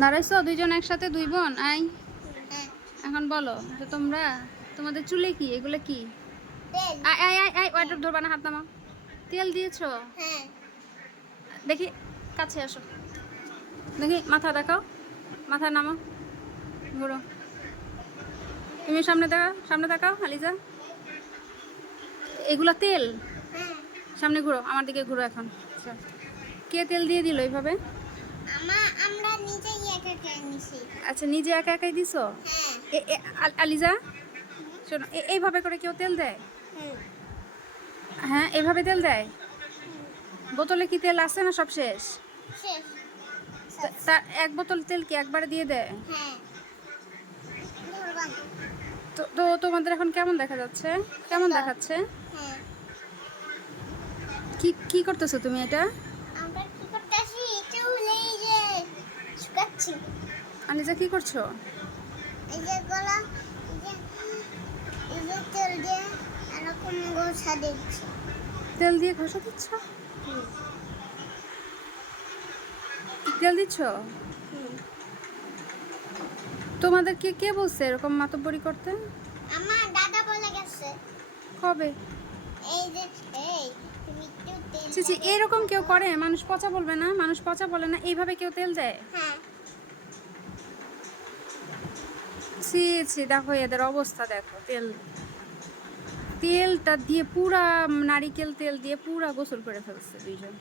দাঁড়াইছো দুইজন একসাথে, দুই বোন আই। হ্যাঁ। এখন বলো তো তোমরা, তোমাদের চুলে কি এগুলো কি? তেল। I I I I water ধরবা না, হাত নামাও। তেল দিয়েছো? হ্যাঁ। দেখি, কাছে আসো, দেখি মাথা দেখাও, মাথা নামাও, ঘুরো। তুমি সামনে দেখাও, সামনে দেখাও আলিজা। এগুলা তেল? হ্যাঁ। সামনে ঘুরো, আমার দিকে ঘুরো এখন। আচ্ছা, কে তেল দিয়ে দিল এইভাবে? আমরা নিজেই একা একা নিছি। আচ্ছা, নিজে একা একাই দিছো? হ্যাঁ। আলিজা শোনো, এইভাবে করে কেউ তেল দেয়? হুম। হ্যাঁ, এইভাবে তেল দেয়? বোতলে কি তেল আছে না সব শেষ? শেষ। তা এক বোতল তেল কি একবারে দিয়ে দেয়? হ্যাঁ। ধরবা না। তো তোমাদের এখন কেমন দেখা যাচ্ছে, কেমন দেখাচ্ছে? হ্যাঁ। কি কি করতেছো তুমি এটা? আমরা কি করতেছি? চুলেই যে শুকাচ্ছি। আলিজা কি করছো? এই যে গলা, এই যে তেল দিয়ে এরকম ঘষা দিচ্ছি। তেল দিয়ে ঘষা দিচ্ছ? তেল দিচ্ছ? তোমাদেরকে কে বলছে এরকম মাতব্বরি করতে? আমার দাদা বলে গেছে। কবে? এই যে এই তুমি একটু তেল ছি ছি, এরকম কেউ করে? মানুষ পচা বলবে না? মানুষ পচা বলে না? এইভাবে কেউ তেল দেয়? হ্যাঁ। ছি ছি, দেখো এদের অবস্থা, দেখো তেলটা দিয়ে পুরা, নারিকেল তেল দিয়ে পুরা গোসল করে ফেলছে দুইজন।